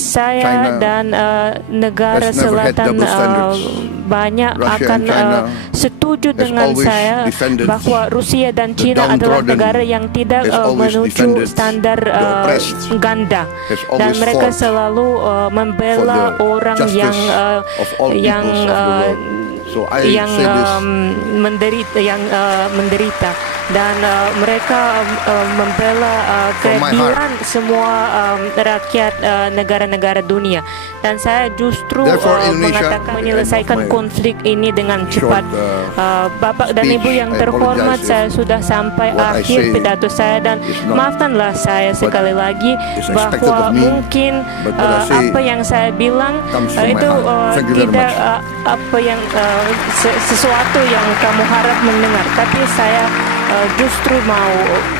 saya dan negara selatan banyak akan setuju dengan saya bahwa Rusia dan China adalah negara yang tidak menuju standar ganda, dan mereka selalu membela orang yang menderita, dan mereka membela keadilan semua rakyat negara-negara dunia. Dan saya justru mengatakan menyelesaikan konflik ini dengan cepat. Bapak dan Ibu yang terhormat, saya sudah sampai akhir pidato saya, dan maafkanlah saya sekali lagi bahwa mungkin apa yang saya bilang itu tidak apa yang sesuatu yang kamu harap mendengar, tapi saya justru mau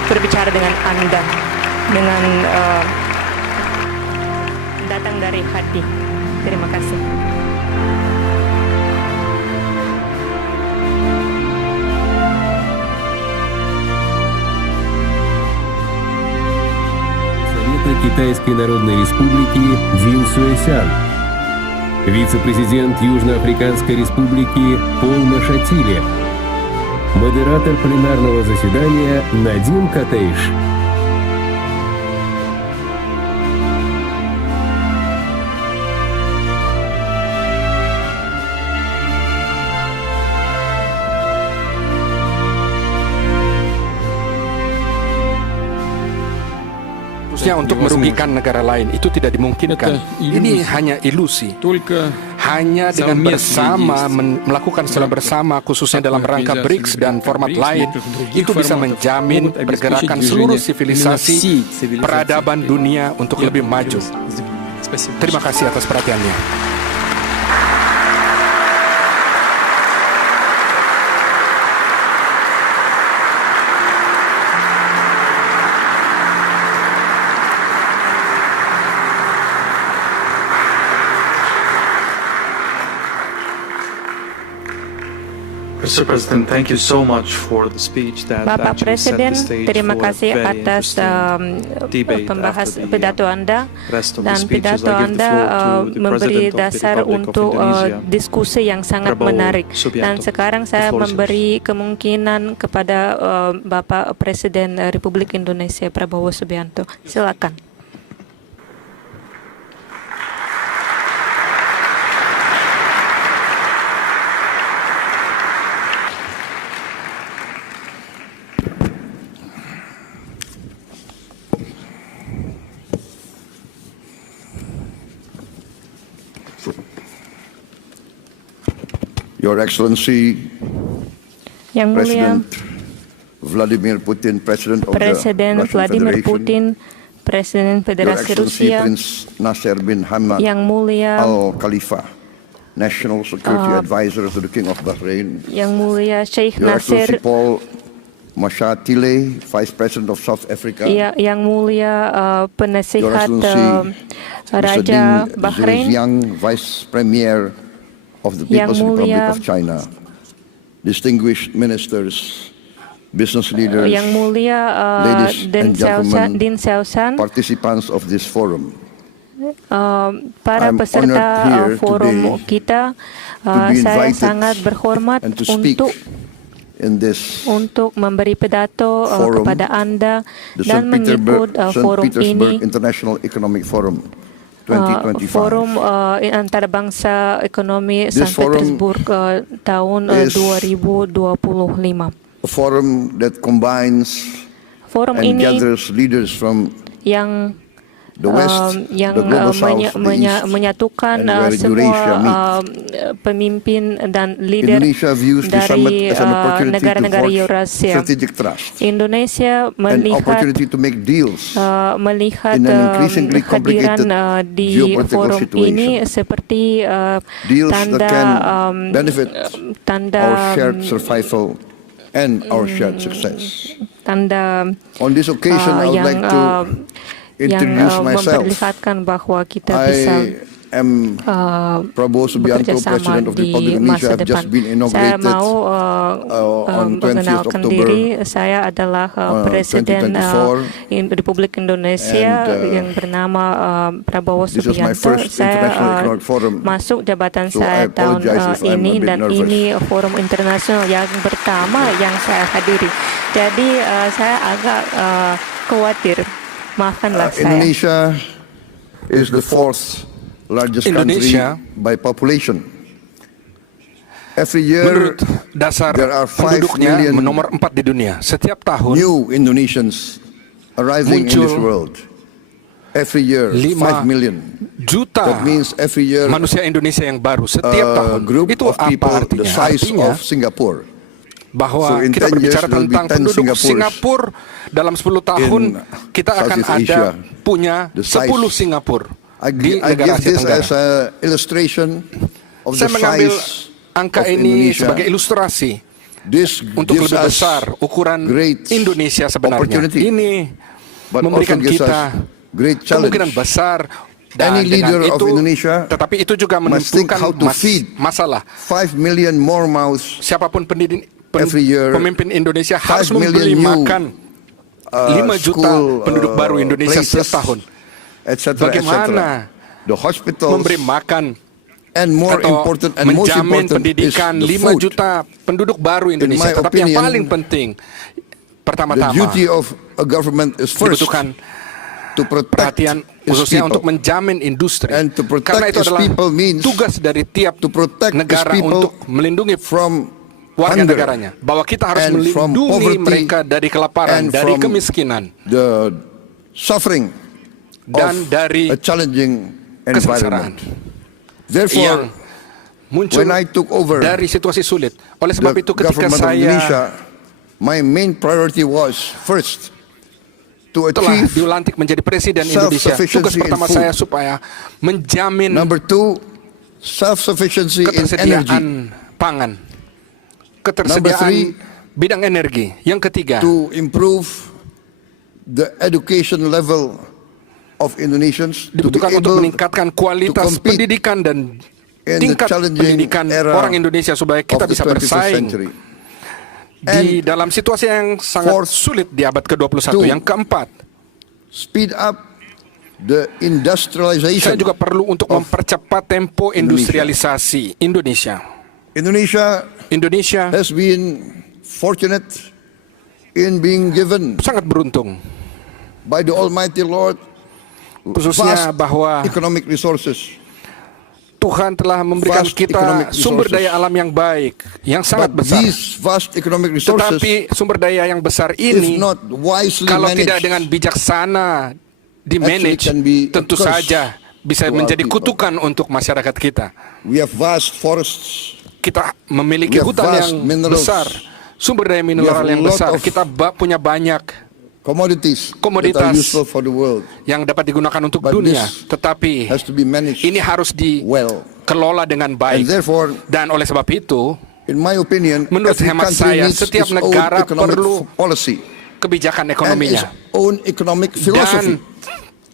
berbicara dengan Anda dengan datang dari hati. Terima kasih. Совета Китайской Народной Республики Дин Сюэсян, вице-президент Южноафриканской Республики Пол Машатиле, модератор пленарного заседания Надим Катейш. Untuk merugikan negara lain itu tidak dimungkinkan. Ini hanya ilusi. Hanya dengan bersama melakukan secara bersama, khususnya dalam rangka BRICS dan format lain, itu bisa menjamin pergerakan seluruh sivilisasi peradaban dunia untuk lebih maju. Terima kasih atas perhatiannya. Mr. President, thank you so much for the speech that Bapak Presiden, terima kasih atas pidato Anda, dan pidato Anda memberi dasar untuk diskusi yang sangat menarik. Dan sekarang saya memberi kemungkinan kepada Bapak Presiden Republik Indonesia Prabowo Subianto. Silakan. Your Excellency, Yang Mulia President Vladimir Putin, President of Presiden the Russian Vladimir Federation, Putin, Presiden Your Federasi Excellency Rusia, Prince Nasser bin Hamad Yang Mulia Al Khalifa, National Security Advisor to the King of Bahrain, Yang Mulia Sheikh Your Excellency Nasser, Paul Mashatile, Vice President of South Africa, Yang Mulia Your Penasihat Excellency Raja Mr. Bahrain, Zhejiang, Vice Premier of the People's Republic of China, distinguished ministers, business leaders, Yang Mulia ladies and gentlemen, Din Xiaoshan, participants of this forum. para I'm peserta honored here forum today kita, be saya invited sangat berhormat and to speak in this untuk memberi pidato forum, kepada Anda the dan menyebut St. forum Petersburg ini International Economic Forum 2025. Forum Antarabangsa Ekonomi This St. Petersburg tahun 2025. A forum that combines Forum and ini gathers leaders from yang the West, yang the Global South, the East, menyatukan and where semua Eurasia meet. pemimpin dan leader Indonesia views the summit dari as an opportunity to negara-negara forge Eurasia. strategic trust, Indonesia an melihat opportunity to make deals melihat in an increasingly complicated kehadiran di geopolitical forum situation. ini seperti Deals tanda that can benefit tanda our shared survival and our shared success. tanda On this occasion, I would yang like to yang introduce myself. memperlihatkan bahwa kita bisa I am Prabowo Subianto, bekerja sama President of the di Republic of Indonesia. masa I've depan. just been Saya inaugurated mau on 20th mengenalkan October diri. Saya adalah Presiden 2024. Republik Indonesia And, yang bernama Prabowo this is my Subianto. first International Saya Economic Forum. masuk jabatan So I saya tahun apologize if I'm a ini bit dan nervous. ini forum internasional yang pertama yang saya hadiri. Jadi saya agak khawatir. Maafkanlah saya. Indonesia is the fourth largest Indonesia, country by population. Every year, menurut dasar there are 5 penduduknya million nomor 4 di dunia. Setiap tahun new Indonesians arriving in muncul this world. Every year, 5 5 million. juta That means every year, manusia Indonesia yang baru setiap a tahun. group Itu of apa people the artinya? size Artinya of Singapore. bahwa So in kita 10 years berbicara there will be tentang 10 penduduk Singapores Singapura dalam 10 tahun in kita akan Southeast ada Asia. punya The size. 10 Singapura di I negara give Asia this Tenggara. as an illustration of the Saya mengambil size angka of ini Indonesia. sebagai ilustrasi This untuk gives lebih us besar ukuran great Indonesia sebenarnya. opportunity, Ini but memberikan also gives kita us great challenge. kemungkinan besar dan Any leader dengan of itu, Indonesia tetapi itu juga must think menentukan how to feed masalah. 5 million more mouths Siapapun every year, pemimpin Indonesia 5 harus memberi million new, makan 5 juta school, penduduk baru Indonesia places, setiap tahun. etc. Bagaimana The hospitals, memberi makan and more atau important and most menjamin important pendidikan is the 5 food. juta penduduk baru Indonesia. my Tetapi yang opinion, paling penting, The pertama-tama duty of a government is first dibutuhkan to protect perhatian its khususnya people. untuk menjamin industri. And to protect Karena itu its adalah people means tugas dari tiap to protect its negara people untuk melindungi from warga hunger negaranya. Bahwa kita harus and from melindungi poverty mereka dari kelaparan, and dari from kemiskinan, the suffering dan of dari a challenging kesengsaraan environment. Therefore, yang muncul when I took over dari situasi sulit. Oleh sebab the itu ketika government of Indonesia, saya my main priority was first to telah achieve dilantik menjadi presiden Indonesia, tugas self-sufficiency in pertama food. saya supaya menjamin Number 2, self-sufficiency in energy. ketersediaan pangan, ketersediaan Number 3, bidang energi. Yang ketiga, to improve the education level of Indonesians to be dibutuhkan untuk able meningkatkan kualitas to compete pendidikan dan in the tingkat challenging pendidikan era orang Indonesia supaya kita of the bisa 21st bersaing century. di dalam situasi yang sangat fourth, sulit di abad ke-21. to Yang keempat, speed up the industrialization. saya juga perlu untuk of mempercepat tempo industrialisasi Indonesia. Indonesia has been fortunate in being given Sangat beruntung, by the Almighty Lord khususnya vast bahwa economic resources. Tuhan telah memberikan Vast kita economic sumber resources. daya alam yang baik, yang sangat But besar. these vast economic resources, Tetapi sumber daya yang besar if ini, not wisely kalau managed, tidak dengan bijaksana di-manage, can be a tentu curse saja bisa to our menjadi people. kutukan untuk masyarakat kita. we have vast forests, Kita memiliki We have hutan vast yang minerals. besar, sumber daya have mineral a yang lot besar. of Kita punya banyak commodities that Komoditas are useful for the world, yang dapat digunakan untuk But dunia. this Tetapi has to be managed ini harus well. dikelola dengan And baik. therefore, Dan oleh sebab itu, in my opinion, menurut every hemat country saya, needs setiap its own negara economic perlu policy kebijakan and its ekonominya own economic philosophy. dan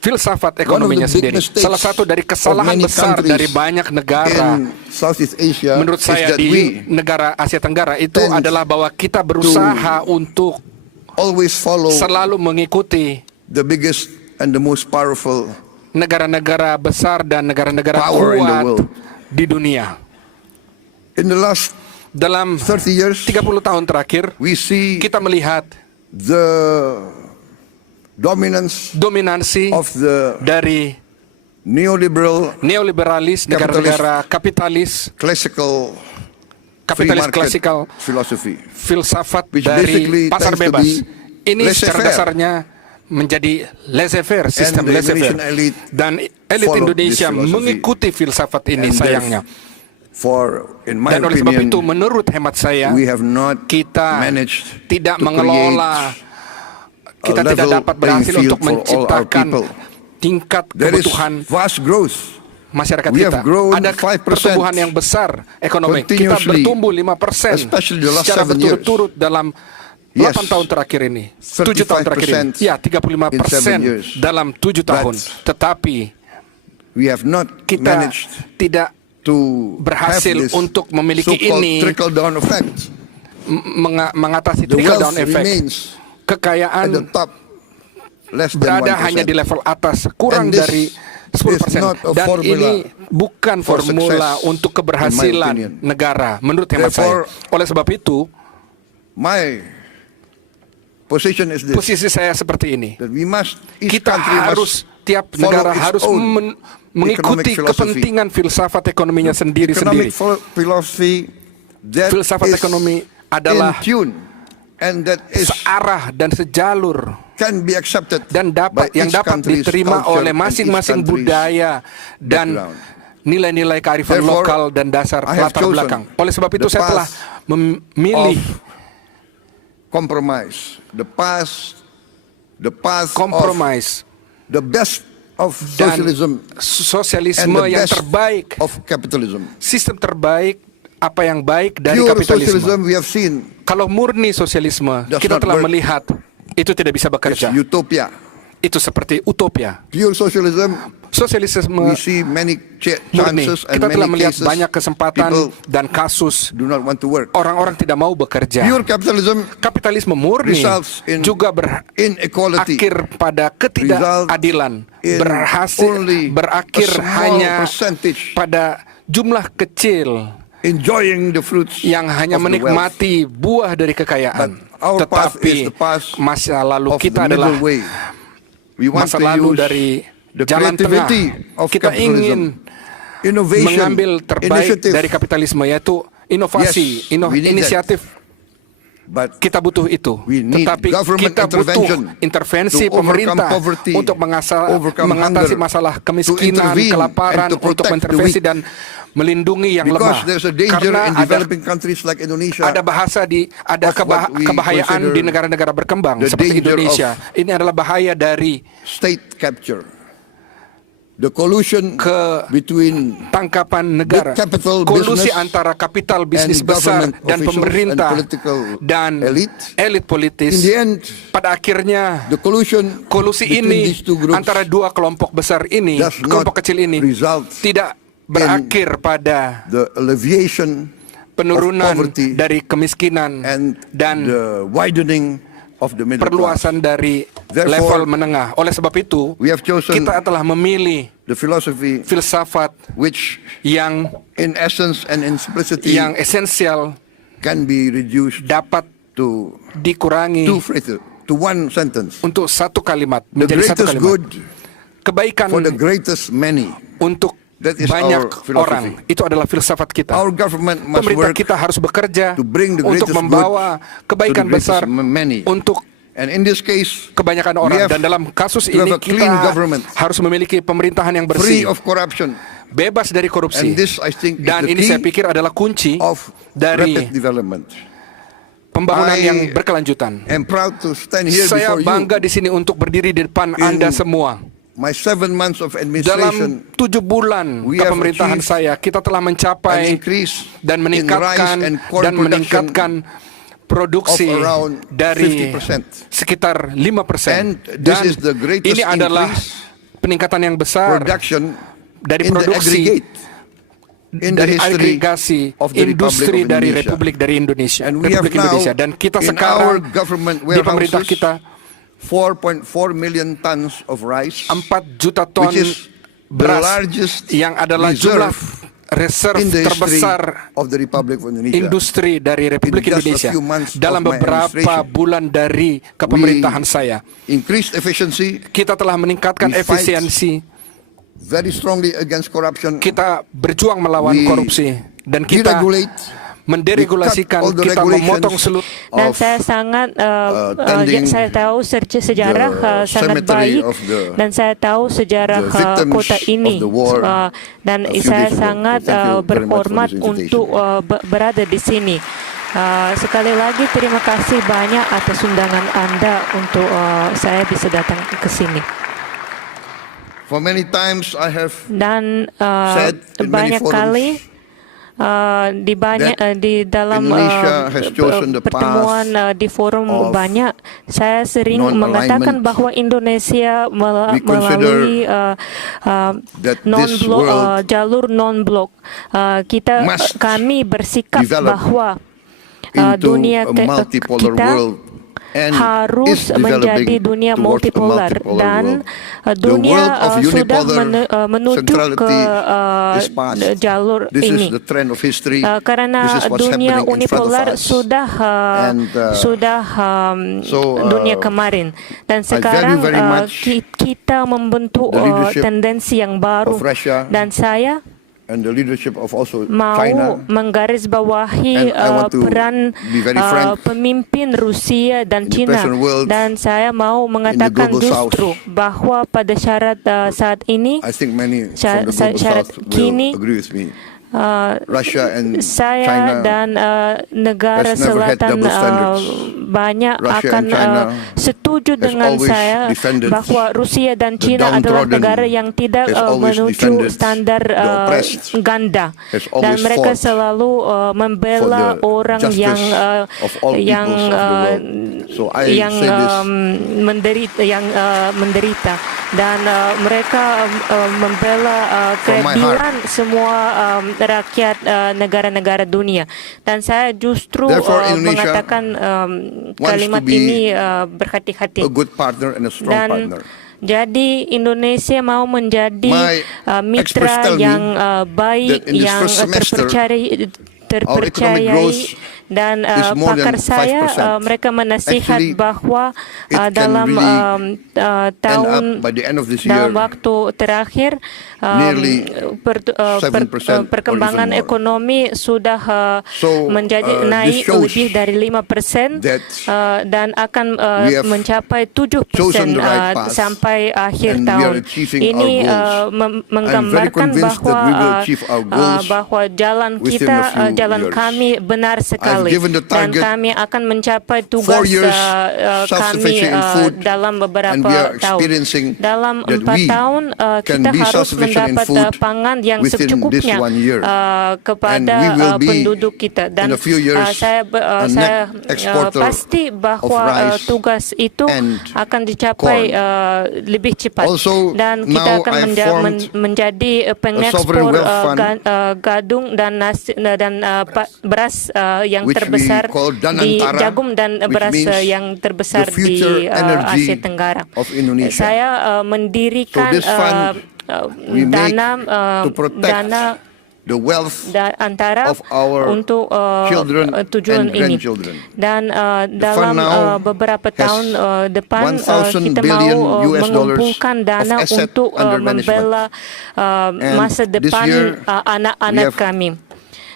filsafat ekonominya One of the big sendiri. mistakes Salah satu dari kesalahan of many besar countries dari banyak negara, in Southeast Asia menurut is saya, that di we negara Asia Tenggara itu tend adalah bahwa kita berusaha untuk always follow selalu mengikuti the biggest and the most powerful negara-negara besar dan negara-negara power in the kuat world. di dunia. In the last Dalam 30 years, 30 tahun terakhir, we see kita melihat the dominance dominansi of the dari neoliberal neoliberalis, negara-negara kapitalis free market klasikal, philosophy, filsafat which dari basically pasar tends to bebas. be Ini secara laissez-faire. dasarnya menjadi laissez-faire, sistem the laissez-faire. Indonesian elite Dan elit followed Indonesia this philosophy. mengikuti filsafat ini, And sayangnya. in my Dan oleh sebab opinion, itu, menurut hemat saya, we have not kita managed tidak to mengelola, kita a tidak level dapat playing berhasil field untuk for all our menciptakan people. tingkat There is kebutuhan vast growth. masyarakat We kita. have grown Ada 5% pertumbuhan yang besar ekonomi. Kita continuously, bertumbuh 5% especially the last secara 7 years. berturut-turut dalam Yes, 8 tahun terakhir ini, 7 tahun terakhir ini, 35% ya 35% years. dalam 7 tahun. Tetapi We have not kita managed tidak to berhasil have this untuk memiliki so-called ini, trickle-down effect. mengatasi The trickle wealth down effect. remains at the Kekayaan top, less than berada 1%. hanya di level atas, kurang And this dari is 10%. not a Dan formula ini bukan for formula success, untuk in my keberhasilan opinion. negara, menurut hemat saya. Therefore, Oleh sebab itu, My position is this, posisi saya seperti ini. that we must, each Kita country harus, must tiap follow negara its harus own mengikuti economic philosophy. kepentingan filsafat ekonominya sendiri-sendiri. Economic philosophy that Filsafat is ekonomi adalah in tune and that is searah dan sejalur can be accepted dan by yang each dapat country's diterima culture oleh and each masing-masing country's budaya dan background. nilai-nilai kearifan Therefore, lokal dan dasar I have latar chosen belakang. Oleh sebab itu the saya telah path memilih compromise, the path kompromis of the best of dan socialism and sosialisme the yang best terbaik, of capitalism. sistem terbaik, apa yang baik dari Pure kapitalisme. socialism we have seen Kalau murni sosialisme, Does kita not telah work. melihat itu tidak bisa is bekerja. utopia. Itu seperti utopia. Pure socialism, Sosialisme we see many murni, chances and kita telah many melihat cases banyak kesempatan people dan kasus do not want to work. orang-orang tidak mau bekerja. Pure capitalism Kapitalisme murni results in juga inequality, berakhir pada ketidakadilan, in only berakhir a small hanya percentage pada jumlah kecil enjoying the fruits yang hanya of the wealth. menikmati buah dari kekayaan. But our path is Tetapi the path masa lalu of kita the adalah middle way. We want masa to lalu use dari the jalan tengah. creativity of Kita ingin capitalism, innovation, mengambil terbaik initiative, dari kapitalisme, yaitu inovasi, Yes, we need inisiatif. but Kita butuh itu, we need tetapi government kita butuh intervention intervensi to overcome pemerintah poverty, untuk overcome mengatasi hunger, masalah to kemiskinan, intervene kelaparan, and to untuk protect mengintervensi the weak. dan melindungi yang lemah. because there's a danger Karena in developing countries like Indonesia. ada of what we kebahayaan consider di negara-negara berkembang the seperti danger Indonesia. Ini adalah bahaya dari State capture, the collusion between tangkapan negara, Big capital kolusi business antara kapital bisnis and besar government dan officials pemerintah and political dan elite. elit politis. In the end, Pada akhirnya the collusion kolusi between ini these two groups antara dua kelompok besar ini, does not kelompok kecil ini result tidak berakhir pada the alleviation penurunan of poverty dari kemiskinan and dan the widening of the middle class. perluasan dari Therefore, level menengah. Oleh sebab itu, we have chosen kita telah memilih the philosophy filsafat which yang in essence and in simplicity esensial can be reduced dapat to dikurangi two phrases, to one sentence. untuk satu kalimat, The menjadi satu greatest kalimat. good Kebaikan for the greatest many. untuk That is banyak our philosophy. orang, itu adalah filsafat kita. Our government must Pemerintah work kita harus bekerja to bring the untuk greatest membawa good kebaikan to the greatest besar many. untuk And in this case, kebanyakan we orang. have Dan dalam kasus to have ini a clean kita government, harus memiliki pemerintahan yang free bersih, of corruption, bebas dari korupsi. and this I think is Dan the ini key saya pikir adalah kunci of dari rapid development. pembangunan I yang berkelanjutan. I'm proud to stand here Saya before bangga you di sini untuk berdiri di depan Anda semua. my 7 months of Dalam administration 7 bulan we have kepemerintahan achieved saya, kita telah an mencapai increase dan in rice meningkatkan and corn dan production meningkatkan produksi of around dari 50%. sekitar 5%. And this Dan is the greatest ini adalah increase peningkatan yang besar production dari in the produksi aggregate in the dari history agregasi of the industri Republic of dari Indonesia. Republik dari Indonesia, And we have Republik now Indonesia. Dan kita in our sekarang government di pemerintah warehouses kita 4.4 million tons of rice, 4 juta ton which is the beras largest yang adalah jumlah reserve in the history terbesar of the Republic of Indonesia. industri dari Republik In just a Indonesia few months dalam of my beberapa administration. bulan dari kepemerintahan saya. Increased efficiency, Kita telah meningkatkan We fight efisiensi, very strongly against corruption. kita berjuang melawan We korupsi, dan kita deregulate, menderegulasikan, we cut all the kita memotong regulations seluruh. Dan of saya sangat tending saya tahu sejarah the sangat cemetery baik, of the- dan saya tahu sejarah the victims kota ini, of the war dan a few saya days ago. sangat So thank you very much for berhormat this invitation. untuk berada di sini. Sekali lagi terima kasih banyak atas undangan Anda untuk saya bisa datang ke sini. For many times I have Dan said in many banyak forums kali di dalam Indonesia has chosen the pertemuan path di forum of banyak, saya sering mengatakan non-alignment. bahwa Indonesia We melalui that this world jalur non-blok. Kami bersikap develop bahwa into dunia a multipolar kita world and harus is developing menjadi dunia towards a multipolar, multipolar dan world. dunia The world of sudah unipolar menuju ke centrality is past. jalur This ini. is the trend of history. Karena This is what's dunia happening in front of unipolar us. sudah dunia kemarin, dan sekarang very much kita membentuk the leadership tendensi yang baru, of Russia dan saya and the leadership of also mau China. menggarisbawahi And I want to peran be very frank, pemimpin Rusia dan in the China, present world, dan saya mau mengatakan global justru south, bahwa pada syarat saat ini, I think many from the global syarat south will kini, agree with me. Russia and saya China dan negara has never had selatan double standards. banyak Russia akan and China setuju has dengan always saya defended bahwa Rusia dan the China adalah downtrodden, negara yang tidak has always menuju defended standar the oppressed, ganda, has dan always mereka fought selalu membela for the orang justice yang of all yang peoples of the world. So I yang say this, menderita, dan mereka membela From my keadilan semua rakyat negara-negara dunia, dan saya justru Therefore, Indonesia mengatakan kalimat to be ini berhati-hati. a good partner and a strong Dan partner. jadi Indonesia mau menjadi My experts mitra tell me yang baik, that in this yang first semester, terpercayai, growth dan is more pakar than saya 5%. mereka menasihat Actually, bahwa it can dalam really tahun end up by the end of this dalam year waktu terakhir nearly 7% or perkembangan even more. ekonomi sudah So, menjadi this naik shows lebih dari 5%, that dan akan we have mencapai 7% chosen the right path sampai akhir and we are tahun. achieving Ini our goals. menggambarkan I'm very convinced that we will achieve our goals bahwa jalan within kita, a few jalan years. kami benar sekali, given the dan target kami akan mencapai 4 tugas years kami self-sufficient in food, dalam and we beberapa are tahun. experiencing Dalam that 4 we tahun can kita be harus self-sufficient in mendapat food pangan yang within this secukupnya 1 year. kepada And we will be, penduduk kita, dan in a few years, saya a net exporter pasti bahwa of rice tugas itu and akan dicapai corn. lebih cepat, Also, dan kita now akan I formed menjadi pengekspor sovereign wealth fund, gadung dan beras yang which we terbesar call di Danantara, jagung dan which beras means yang terbesar the future di energy Asia Tenggara. of Indonesia. Saya mendirikan So this fund we make to protect dana the wealth antara of our untuk children tujuan and ini, grandchildren. dan fund dalam now beberapa has tahun depan 1,000 kita billion mau US dollars mengumpulkan dana of asset untuk under membela And masa this depan year, anak-anak we have kami.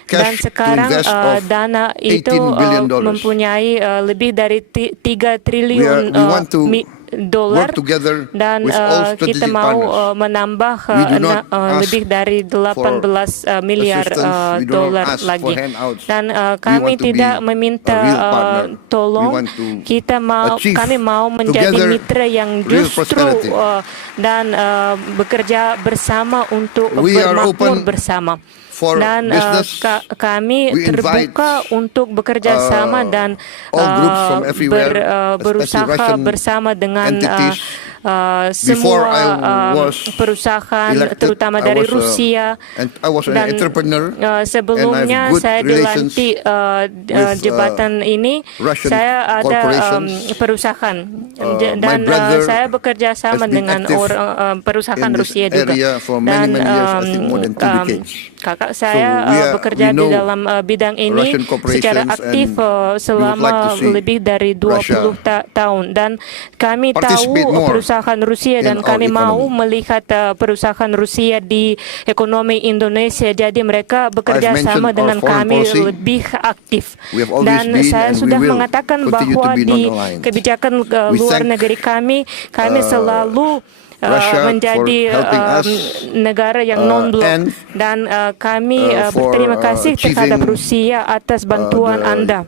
cash Dan to sekarang invest of dana itu $18 billion. mempunyai lebih dari 3 triliun We want to dolar, work together dan with all kita strategic mau partners. menambah We do not ask lebih dari 18 miliar assistance. We do not dolar ask for lagi, handouts. dan We kami want to tidak be meminta a real partner. tolong. We want to Kami mau menjadi together mitra yang real justru prosperity. dan bekerja bersama untuk We are bermakmur open bersama. for Dan business. kami We invite, terbuka untuk bekerja sama dan all groups from everywhere, especially berusaha Russian bersama dengan entities. semua Before I was perusahaan, elected, terutama I dari was Rusia. I was an Dan entrepreneur, sebelumnya and I have good saya relations dilantik with, jabatan ini, Russian saya ada corporations. perusahaan, My dan brother saya bekerja sama has been dengan active perusahaan in this Rusia juga. area for many, Dan many years, I think more than 2 decades. kakak saya we bekerja di know dalam bidang ini Russian corporations secara aktif and we would selama like to see lebih dari 20 tahun, dan kami tahu participate more perusahaan Rusia, dan in kami our mau economy. melihat perusahaan Rusia di ekonomi Indonesia, jadi mereka bekerja I've mentioned sama our dengan foreign kami policy. lebih aktif. We have always Dan been saya and we sudah will mengatakan continue to bahwa be di non-aligned. kebijakan We luar thank, negeri kami selalu Russia menjadi for helping us, negara yang non-blok, and dan kami for, berterima kasih terhadap achieving, Rusia atas bantuan the Anda,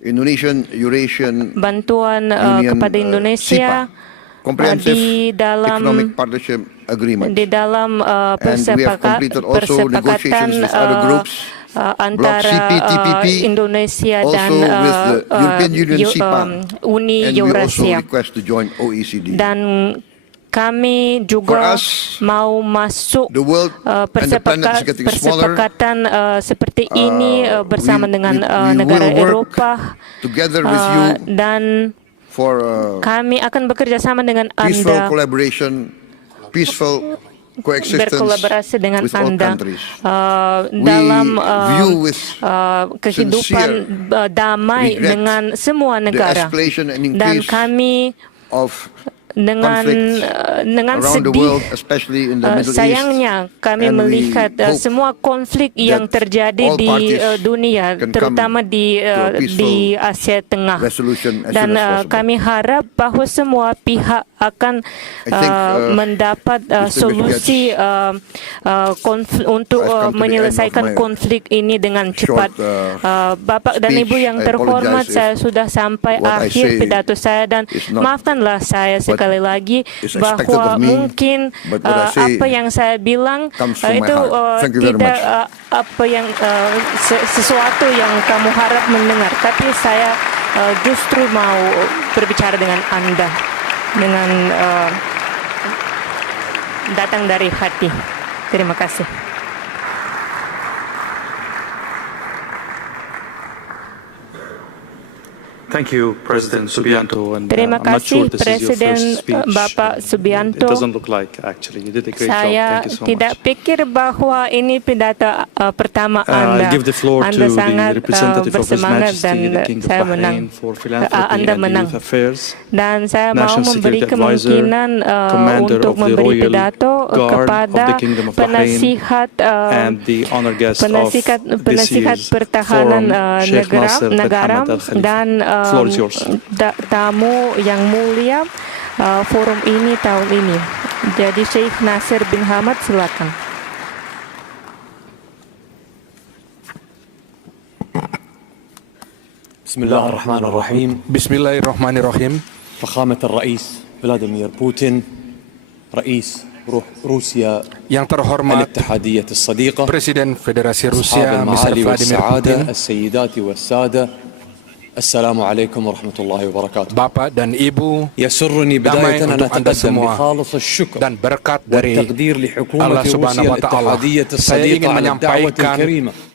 Indonesian Eurasian bantuan Union, kepada Indonesia SIPA, Comprehensive di dalam Economic Partnership Agreement. di dalam And we have completed also persepakatan negotiations with other groups antara CPTPP, Indonesia also dan with the European Union CEPA, Uni and we also Eurasia. request to join OECD. Dan kami juga For us, mau masuk the world and the planet is getting smaller. persepakatan seperti ini bersama dengan we negara will work Eropa together with you dan for kami akan bekerja sama dengan peaceful Anda, collaboration, peaceful coexistence berkolaborasi dengan with all Anda countries. dalam view with kehidupan sincere damai regret dengan semua the negara. escalation and Dan increase kami of dengan around the sedih, world, especially in the Middle sayangnya East. kami And we melihat hope semua konflik yang terjadi all di parties dunia, can terutama come to a di Asia Tengah. resolution as Dan soon as possible. kami harap bahwa semua pihak akan I think, mendapat distinguished solusi untuk I've come to the menyelesaikan end of my konflik ini dengan cepat. short, Bapak dan speech. Ibu yang I terhormat, apologize saya if sudah sampai what I akhir say pidato saya dan is not maafkanlah saya sekali lagi is expected bahwa of me, mungkin but what I say apa yang saya bilang comes from my itu heart. Thank you very tidak much. apa yang sesuatu yang kamu harap mendengar, tapi saya justru mau berbicara dengan Anda dengan datang dari hati. Terima kasih. Thank you, President Subianto. And Terima I'm not sure kasih this is your Presiden first speech. Bapak It Subianto. doesn't look like, actually. You did a great job. Saya Thank you so tidak much. pikir bahwa ini pidato pertama Anda. I'll give the floor Anda to the sangat representative of His bersemangat Majesty, dan the King of saya menang. Bahrain, for philanthropy Anda and menang. youth affairs, Dan saya mau National memberi Security Advisor, kemungkinan Commander untuk of the memberi Royal pidato Guard kepada of the Kingdom of Bahrain, penasihat and the honor guest of this year's pertahanan forum, Sheikh Nasser bin negara Hamad Al Khalifa. dan Floor is yours. tamu yang mulia forum ini tahun ini. Jadi Sheikh Nasser bin Hamad, silakan. بسم الله الرحمن الرحيم. Bismillahirrahmanirrahim. فخامة الرئيس فلاديمير بوتين رئيس روسيا Yang terhormat الاتحادية الصديقة، Presiden Federasi أصحاب Rusia, Mr. المعالي Vladimir والسعادة، Putin, السيدات والسادة، السلام عليكم ورحمة الله وبركاته. Bapak dan Ibu, يسرني damai بداية أن untuk Anda أتقدم semua بخالص الشكر dan berkat dari والتقدير لحكومة Allah روسيا Subhanahu wa Taala. الاتحادية Saya ingin الصديقة على الدعوة menyampaikan الكريمة